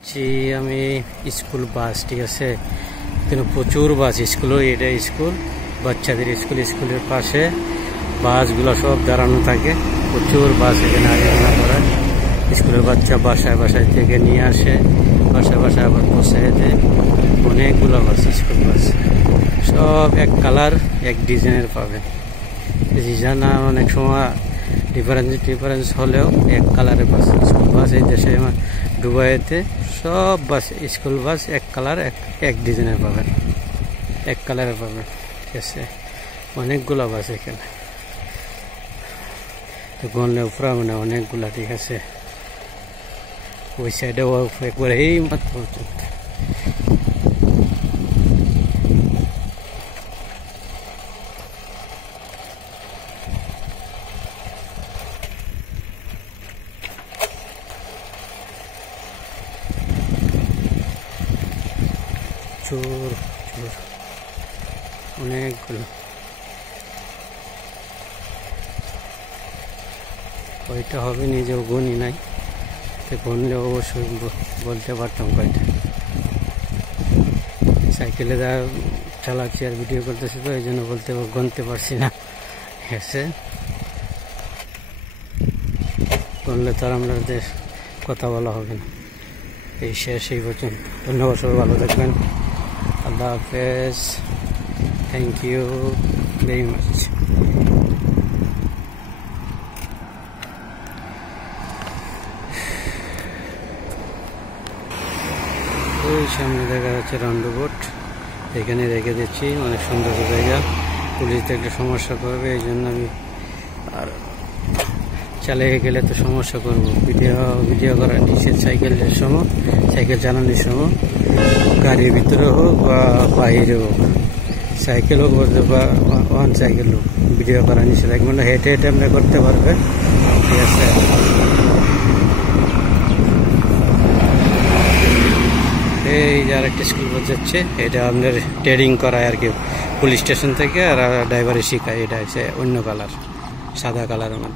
জি আমি school bus, ঠিক আছে, কিন্তু প্রচুর বাস স্কুল, এটা স্কুল, বাচ্চাদের স্কুল, স্কুলের পাশে বাসগুলো সব দাঁড়ানো থাকে, প্রচুর বাস এখানে আয়োজনা করা। স্কুলের বাচ্চা বাসায় বাসায় থেকে নিয়ে আসে, বাসায় বাসায় আবার পৌঁছায় দেয়। অনেকগুলো বাস, স্কুল বাস, সব এক কালার এক ডিজাইনের পাবেন। ডিজাইন অনেক সময় ডিফারেন্স হলেও এক কালারের বাস। স্কুল বাস এই দেশে দুবাইতে সব বাস স্কুল বাস এক কালার এক ডিজাইনের পাবেন, এক কালারের পাবেন, ঠিক আছে। অনেকগুলো বাস এখানে তো গনলে উপরা মানে অনেকগুলা, ঠিক আছে। ওই সাইডেও একবার এই মাত্র চোর চোর অনেকগুলো। কয়টা হবে নিজেও গুনি নাই, তো গুনলে অবশ্যই বলতে পারতাম কয়টা। সাইকেলে যা চালাচ্ছি আর ভিডিও করতেছি, তো এই জন্য গুনতে পারছি না, ঠিক আছে। গুনলে তো আর আমাদের কথা বলা হবে না। এই শেষ, এই পর্যন্ত। ধন্যবাদ, সবাই ভালো থাকবেন। আল্লাহ হাফেজ, থ্যাংক ইউ ভেরি মাচ। ওই সামনে দেখা যাচ্ছে রাউন্ডাবোট, এখানে রেখে দিচ্ছি, অনেক সুন্দর জায়গা। পুলিশ দেখলে সমস্যা করবে, এই জন্য আমি আর চালিয়ে গেলে তো সমস্যা করবো। ভিডিও করা নিষেধ, সাইকেল চালানোর সময়, গাড়ির ভিতরে হোক বা বাইরে হোক, সাইকেল হোক বা ওয়ান সাইকেল হোক, ভিডিও করা নিষেধ। এক মিনিট হেঁটে হেঁটে আমরা করতে পারবে, ঠিক আছে। এই যে আরেকটা স্কুল বাস যাচ্ছে, এটা আপনার ট্রেনিং করায় আর কি পুলিশ স্টেশন থেকে, আর ড্রাইভারে শিখায়। এটা হচ্ছে অন্য কালার, সাদা কালারের মধ্যে।